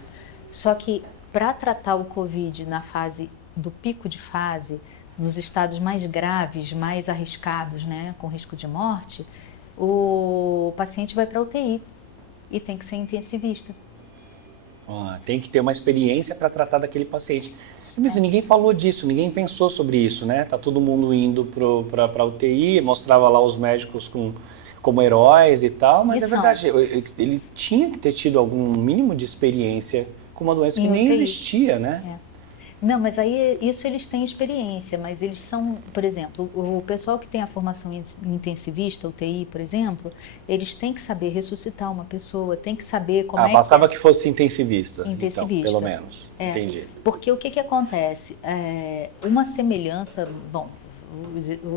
Só que para tratar o Covid na fase do pico de fase, nos estados mais graves, mais arriscados, né, com risco de morte, o paciente vai para a UTI e tem que ser intensivista. Tem que ter uma experiência para tratar daquele paciente. Mesmo, ninguém falou disso, ninguém pensou sobre isso, né? Tá todo mundo indo para a UTI, mostrava lá os médicos como heróis e tal, mas é verdade, ele tinha que ter tido algum mínimo de experiência com uma doença que nem existia, né? Não, mas aí isso eles têm experiência, mas eles são, por exemplo, o pessoal que tem a formação intensivista, UTI, por exemplo, eles têm que saber ressuscitar uma pessoa, tem que saber como bastava que fosse intensivista, intensivista. Então, pelo menos. Entendi. Porque o que acontece? Uma semelhança, bom,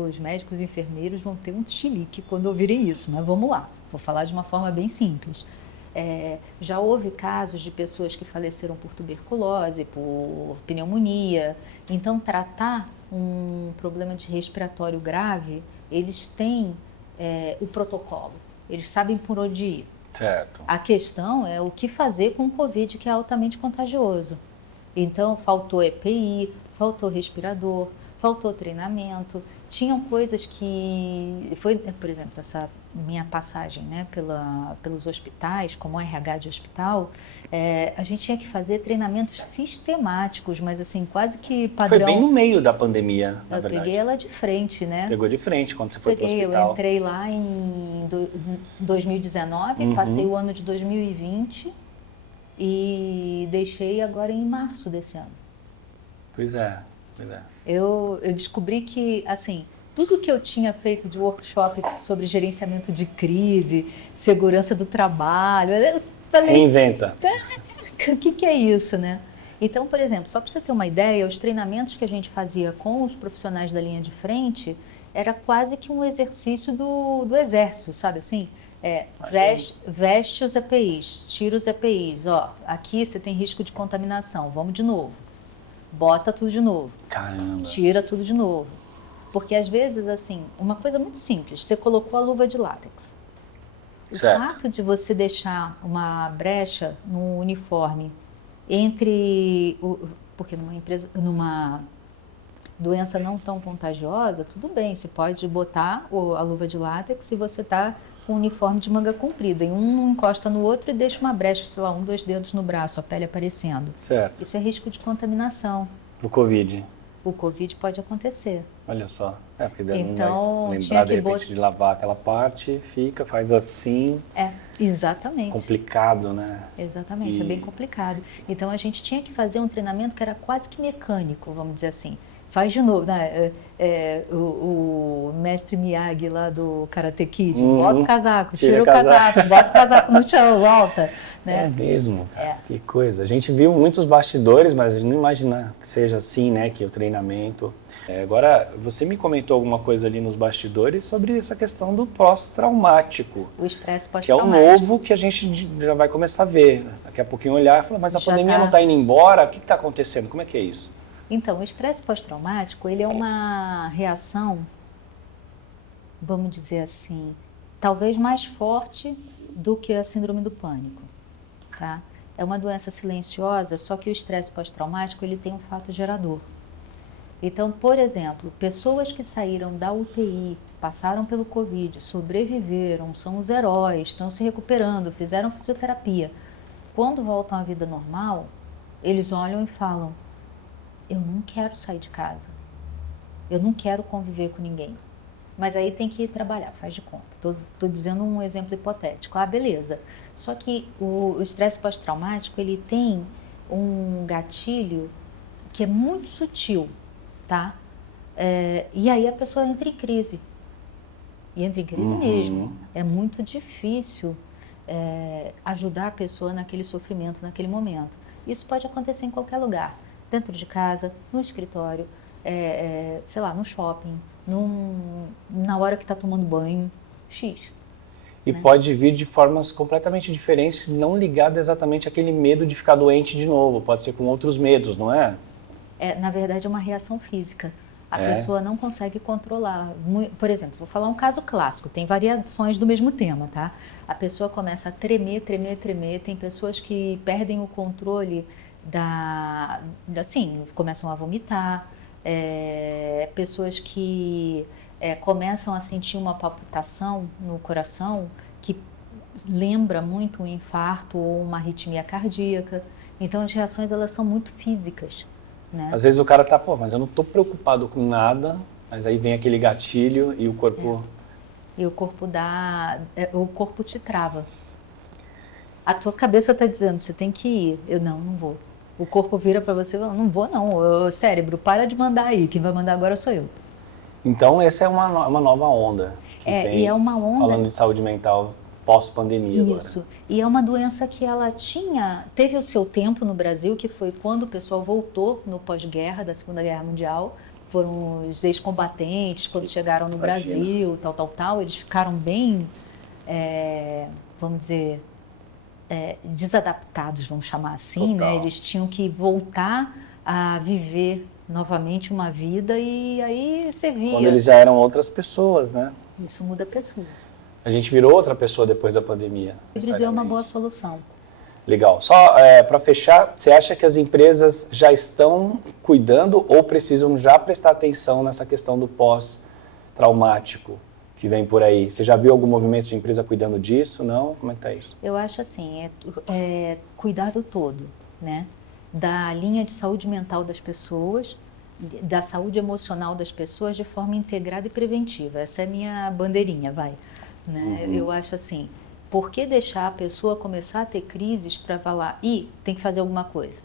os médicos e enfermeiros vão ter um chilique quando ouvirem isso, mas vamos lá, vou falar de uma forma bem simples. Já houve casos de pessoas que faleceram por tuberculose, por pneumonia. Então, tratar um problema de respiratório grave, eles têm o protocolo, eles sabem por onde ir. Certo. A questão é o que fazer com o Covid, que é altamente contagioso. Então, faltou EPI, faltou respirador, faltou treinamento. Tinham coisas que... por exemplo, essa minha passagem, né, pelos hospitais, como RH de hospital, a gente tinha que fazer treinamentos sistemáticos, mas assim, quase que padrão. Foi bem no meio da pandemia, na verdade. Eu peguei ela de frente, né? Pegou de frente quando você foi para o hospital. Eu entrei lá em 2019, passei o ano de 2020 e deixei agora em março desse ano. Pois é. Eu descobri que, assim, tudo que eu tinha feito de workshop sobre gerenciamento de crise, segurança do trabalho, eu falei... Reinventa. O que é isso, né? Então, por exemplo, só para você ter uma ideia, os treinamentos que a gente fazia com os profissionais da linha de frente era quase que um exercício do exército, sabe assim? Veste os EPIs, tira os EPIs, aqui você tem risco de contaminação, vamos de novo. Bota tudo de novo. Caramba. Tira tudo de novo. Porque às vezes, assim, uma coisa muito simples, você colocou a luva de látex. O fato de você deixar uma brecha no uniforme porque numa doença não tão contagiosa, tudo bem, você pode botar a luva de látex se você está com o uniforme de manga comprida. E um encosta no outro e deixa uma brecha, sei lá, 2 dedos no braço, a pele aparecendo. Certo. Isso é risco de contaminação. Do Covid. O Covid pode acontecer. Olha só. Porque então, não vai tinha lembrar de repente de lavar aquela parte, faz assim. Exatamente. Complicado, né? Exatamente, é bem complicado. Então a gente tinha que fazer um treinamento que era quase que mecânico, vamos dizer assim. Faz de novo, né? O mestre Miyagi lá do Karate Kid, bota o casaco, tira o casaco, bota o casaco no chão, volta. Né? É mesmo, cara. Que coisa. A gente viu muitos bastidores, mas a gente não imagina que seja assim, né? Que o treinamento... Agora, você me comentou alguma coisa ali nos bastidores sobre essa questão do pós-traumático. O estresse Que pós-traumático. é o novo que a gente já vai começar a ver. Daqui a pouquinho olhar e falar, mas a pandemia não está indo embora? O que está acontecendo? Como é que é isso? Então, o estresse pós-traumático, ele é uma reação, vamos dizer assim, talvez mais forte do que a síndrome do pânico, tá? É uma doença silenciosa, só que o estresse pós-traumático, ele tem um fato gerador. Então, por exemplo, pessoas que saíram da UTI, passaram pelo Covid, sobreviveram, são os heróis, estão se recuperando, fizeram fisioterapia. Quando voltam à vida normal, eles olham e falam, eu não quero sair de casa. Eu não quero conviver com ninguém. Mas aí tem que trabalhar, faz de conta. Tô dizendo um exemplo hipotético. Ah, beleza. Só que o estresse pós-traumático, ele tem um gatilho que é muito sutil, tá? E aí a pessoa entra em crise. E entra em crise mesmo. É muito difícil ajudar a pessoa naquele sofrimento, naquele momento. Isso pode acontecer em qualquer lugar. Dentro de casa, no escritório, sei lá, no shopping, na hora que está tomando banho, X. E pode vir de formas completamente diferentes, não ligado exatamente àquele medo de ficar doente de novo. Pode ser com outros medos, não é? Na verdade, é uma reação física. A pessoa não consegue controlar. Por exemplo, vou falar um caso clássico, tem variações do mesmo tema, tá? A pessoa começa a tremer, tremer, tremer. Tem pessoas que perdem o controle assim, começam a vomitar. Pessoas que começam a sentir uma palpitação no coração que lembra muito um infarto ou uma arritmia cardíaca. Então, as reações, elas são muito físicas, né? Às vezes o cara tá, mas eu não tô preocupado com nada, mas aí vem aquele gatilho e o corpo... E o corpo te trava. A tua cabeça tá dizendo, você tem que ir. Eu não vou. O corpo vira para você e fala, não vou não. O cérebro, para de mandar aí. Quem vai mandar agora sou eu. Então, essa é uma nova onda. E é uma onda... Falando de saúde mental pós-pandemia agora. Isso. E é uma doença que ela teve o seu tempo no Brasil, que foi quando o pessoal voltou no pós-guerra, da Segunda Guerra Mundial. Foram os ex-combatentes, quando chegaram no Brasil, tal. Eles ficaram bem, vamos dizer... desadaptados, vamos chamar assim, né? Eles tinham que voltar a viver novamente uma vida e aí você via... Quando eles já eram outras pessoas, né? Isso muda a pessoa. A gente virou outra pessoa depois da pandemia. O híbrido é uma boa solução. Legal. Só para fechar, você acha que as empresas já estão cuidando ou precisam já prestar atenção nessa questão do pós-traumático que vem por aí? Você já viu algum movimento de empresa cuidando disso? Não? Como é que tá isso? Eu acho assim, cuidado todo, né? Da linha de saúde mental das pessoas, da saúde emocional das pessoas de forma integrada e preventiva. Essa é a minha bandeirinha, né? Eu acho assim, por que deixar a pessoa começar a ter crises para falar, tem que fazer alguma coisa?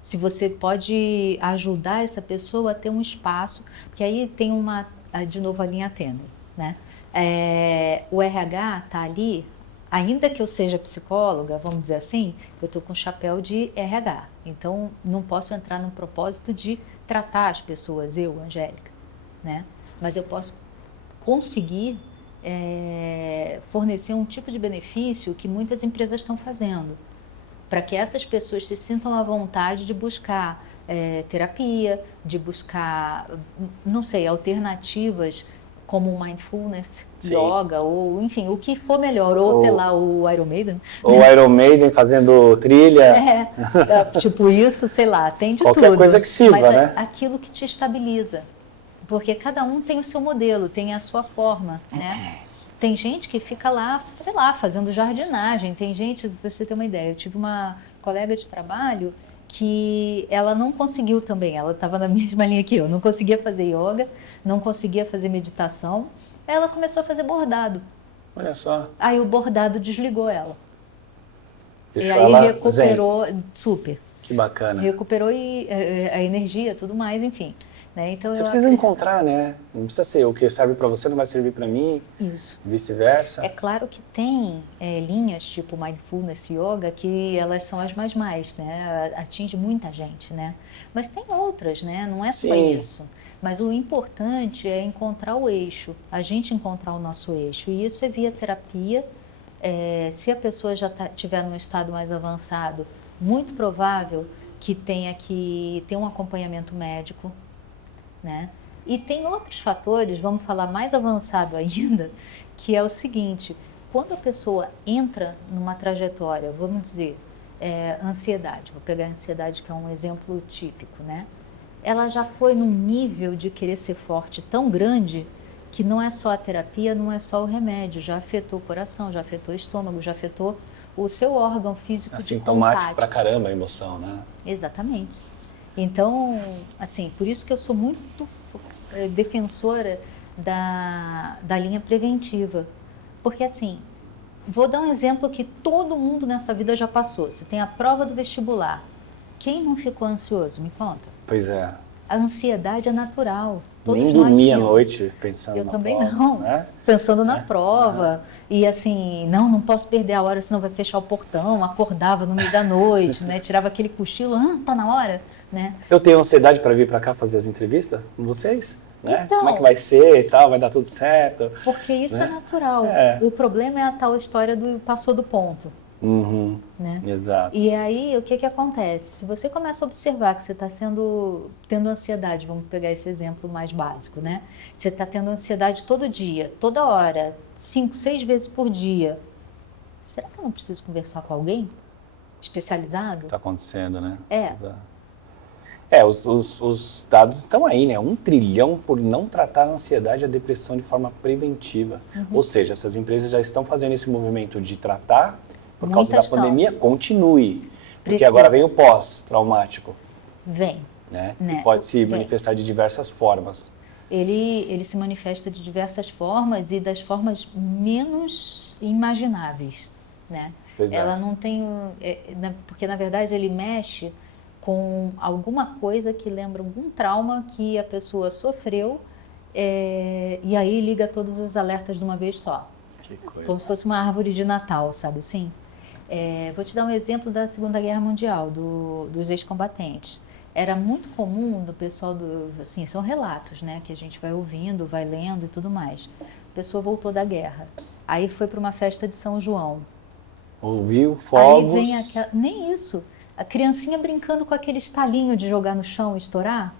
Se você pode ajudar essa pessoa a ter um espaço, que aí tem de novo a linha tênue, né? O RH está ali, ainda que eu seja psicóloga, vamos dizer assim, eu estou com chapéu de RH. Então, não posso entrar num propósito de tratar as pessoas, eu, Angélica, né? Mas eu posso conseguir fornecer um tipo de benefício que muitas empresas estão fazendo, para que essas pessoas se sintam à vontade de buscar terapia, de buscar, não sei, alternativas como o mindfulness, yoga, ou enfim, o que for melhor, ou sei lá, o Iron Maiden. Ou o Iron Maiden fazendo trilha. Tipo isso, sei lá, tem de Qualquer tudo. coisa que sirva, mas né? Aquilo que te estabiliza. Porque cada um tem o seu modelo, tem a sua forma, né? Tem gente que fica lá, sei lá, fazendo jardinagem. Tem gente, pra você ter uma ideia, eu tive uma colega de trabalho que ela não conseguiu também, ela estava na mesma linha que eu, não conseguia fazer yoga, não conseguia fazer meditação, ela começou a fazer bordado. Olha só. Aí o bordado desligou ela. Deixou e aí ela recuperou, super. Que bacana. Recuperou a energia, tudo mais, enfim. Né? Então, você precisa encontrar, né? Não precisa ser o que serve para você não vai servir para mim. Isso. Vice-versa. É claro que tem linhas tipo Mindfulness Yoga que elas são as mais, né? Atinge muita gente, né? Mas tem outras, né? Não é só isso. Mas o importante é encontrar o eixo, a gente encontrar o nosso eixo. E isso é via terapia. Se a pessoa já estiver num estado mais avançado, muito provável que tenha que ter um acompanhamento médico, né? E tem outros fatores, vamos falar mais avançado ainda, que é o seguinte: quando a pessoa entra numa trajetória, vamos dizer, ansiedade, vou pegar a ansiedade que é um exemplo típico, né? Ela já foi num nível de querer ser forte tão grande que não é só a terapia, não é só o remédio, já afetou o coração, já afetou o estômago, já afetou o seu órgão físico de contato. Sintomático pra caramba a emoção, né? Exatamente. Então, assim, por isso que eu sou muito defensora da linha preventiva. Porque, assim, vou dar um exemplo que todo mundo nessa vida já passou. Você tem a prova do vestibular. Quem não ficou ansioso? Me conta. Pois é. A ansiedade é natural. Todos Nem nós dormia à temos. noite pensando Eu na também prova, não. né? Pensando na prova. E assim, não posso perder a hora, senão vai fechar o portão. Acordava no meio da noite, né? Tirava aquele cochilo, tá na hora, né? Eu tenho ansiedade para vir para cá fazer as entrevistas com vocês, né? Então, Como é que vai ser e tal, vai dar tudo certo. Porque isso né? é natural. É. O problema é a tal história do passou do ponto. Uhum, Né? exato. E aí, o que acontece? Se você começa a observar que você está tendo ansiedade, vamos pegar esse exemplo mais básico, né? Você está tendo ansiedade todo dia, toda hora, 5, 6 vezes por dia. Será que eu não preciso conversar com alguém especializado? Está acontecendo, né? É. Os dados estão aí, né? 1 trilhão por não tratar a ansiedade e a depressão de forma preventiva. Ou seja, essas empresas já estão fazendo esse movimento de tratar. Por causa da pandemia, continue. Porque agora vem o pós-traumático. Vem. Né? Que pode se manifestar de diversas formas. Ele se manifesta de diversas formas e das formas menos imagináveis. Né? Pois Ela não tem... porque, na verdade, ele mexe com alguma coisa que lembra algum trauma que a pessoa sofreu e aí liga todos os alertas de uma vez só. Que coisa. Como se fosse uma árvore de Natal, sabe assim? Vou te dar um exemplo da Segunda Guerra Mundial, dos ex-combatentes. Era muito comum do pessoal, assim, são relatos, né, que a gente vai ouvindo, vai lendo e tudo mais. A pessoa voltou da guerra, aí foi para uma festa de São João. Ouviu fogos. Aí vem nem isso, a criancinha brincando com aquele estalinho de jogar no chão e estourar.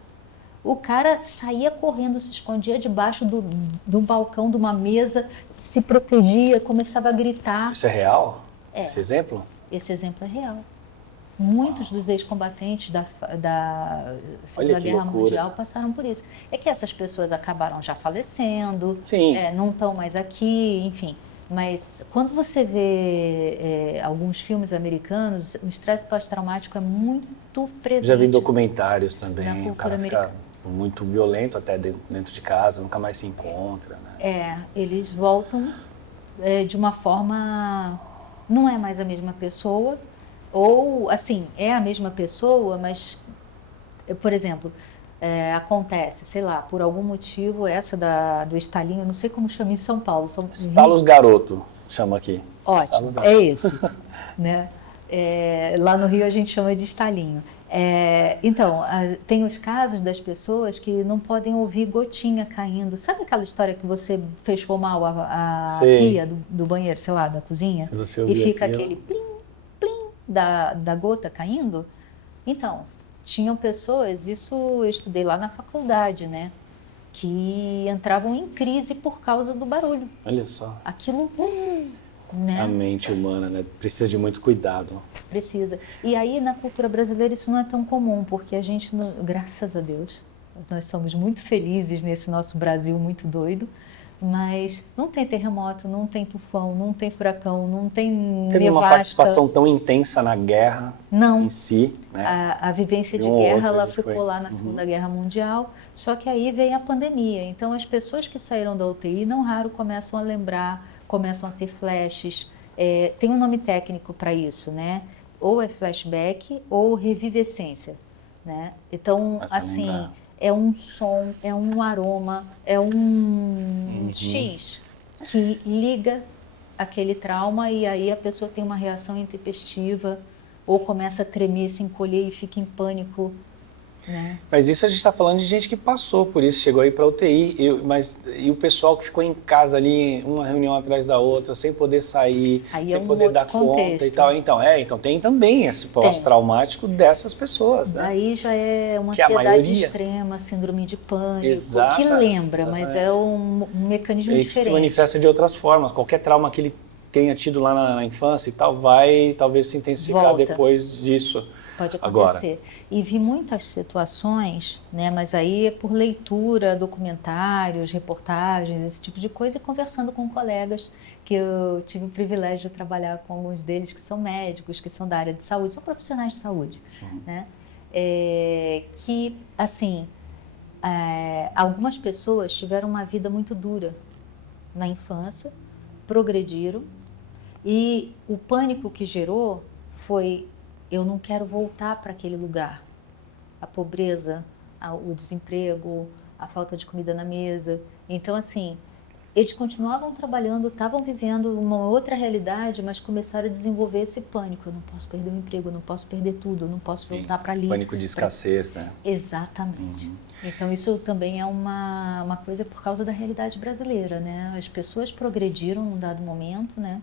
O cara saía correndo, se escondia debaixo do balcão de uma mesa, se protegia, começava a gritar. Isso é real? Esse exemplo? Esse exemplo é real. Muitos dos ex-combatentes da Segunda Guerra Mundial passaram por isso. É que essas pessoas acabaram já falecendo, não estão mais aqui, enfim. Mas quando você vê alguns filmes americanos, o estresse pós-traumático é muito presente. Já vi documentários também, o cara fica muito violento até dentro de casa, nunca mais se encontra. Né? Eles voltam de uma forma... Não é mais a mesma pessoa, ou, assim, é a mesma pessoa, mas, por exemplo, acontece, sei lá, por algum motivo, essa do estalinho, não sei como chama em São Paulo. Estalos Garoto, chama aqui. Ótimo, é esse. Né? Lá no Rio a gente chama de estalinho. Então, tem os casos das pessoas que não podem ouvir gotinha caindo. Sabe aquela história que você fechou mal a pia do banheiro, sei lá, da cozinha? E fica aquele plim, plim da gota caindo? Então, tinham pessoas, isso eu estudei lá na faculdade, né? Que entravam em crise por causa do barulho. Olha só. Aquilo... Né? A mente humana, né? Precisa de muito cuidado. Precisa. E aí, na cultura brasileira, isso não é tão comum, porque a gente, graças a Deus, nós somos muito felizes nesse nosso Brasil muito doido, mas não tem terremoto, não tem tufão, não tem furacão, não tem nevasca. Teve uma participação tão intensa na guerra em si. Né? A vivência de guerra, ela ficou lá na Segunda Guerra Mundial, só que aí veio a pandemia. Então, as pessoas que saíram da UTI, não raro, começam a lembrar, começam a ter flashes. Tem um nome técnico para isso, né? Ou é flashback ou revivescência, né? Então, assim, é um som, é um aroma, é um X que liga aquele trauma e aí a pessoa tem uma reação intempestiva ou começa a tremer, se encolher e fica em pânico. Né? Mas isso a gente está falando de gente que passou por isso, chegou aí para UTI, e o pessoal que ficou em casa ali, uma reunião atrás da outra, sem poder sair, aí sem poder dar conta e tal. Então tem também esse pós-traumático dessas pessoas. Né? Aí já é uma ansiedade extrema, síndrome de pânico, que lembra, mas é um mecanismo diferente. Se manifesta de outras formas, qualquer trauma que ele tenha tido lá na infância e tal, vai talvez se intensificar depois disso. Pode acontecer. E vi muitas situações, né, mas aí é por leitura, documentários, reportagens, esse tipo de coisa, e conversando com colegas, que eu tive o privilégio de trabalhar com alguns deles que são médicos, que são da área de saúde, são profissionais de saúde. Né? que, assim, algumas pessoas tiveram uma vida muito dura na infância, progrediram, e o pânico que gerou foi: eu não quero voltar para aquele lugar. A pobreza, o desemprego, a falta de comida na mesa. Então, assim, eles continuavam trabalhando, estavam vivendo uma outra realidade, mas começaram a desenvolver esse pânico. Eu não posso perder o emprego, eu não posso perder tudo, eu não posso voltar para ali. Pânico de escassez, né? Exatamente. Então, isso também é uma coisa por causa da realidade brasileira, né? As pessoas progrediram num dado momento, né?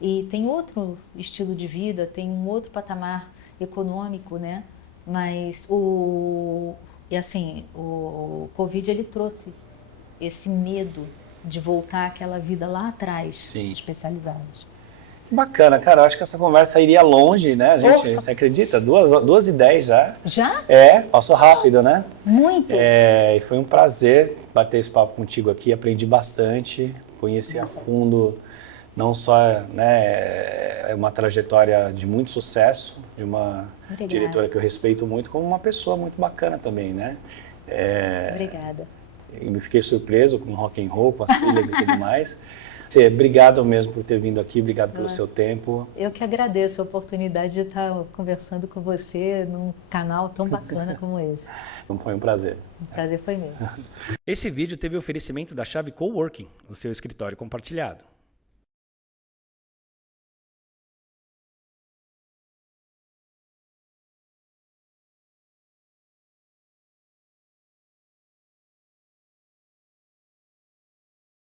E tem outro estilo de vida, tem um outro patamar econômico, né? Mas o Covid, ele trouxe esse medo de voltar àquela vida lá atrás, Sim. especializados. Bacana, cara. Eu acho que essa conversa iria longe, né? Você acredita? 2h10 já. Já? Passou rápido, né? Muito. E foi um prazer bater esse papo contigo aqui. Aprendi bastante, conheci a fundo, não só, né, uma trajetória de muito sucesso, de uma diretora que eu respeito muito, como uma pessoa muito bacana também, né? Obrigada. Eu fiquei surpreso com o rock and roll, com as trilhas e tudo mais. Obrigado mesmo por ter vindo aqui, obrigado pelo seu tempo. Eu que agradeço a oportunidade de estar conversando com você num canal tão bacana como esse. Foi um prazer. O prazer foi meu. Esse vídeo teve oferecimento da Chave Coworking, o seu escritório compartilhado.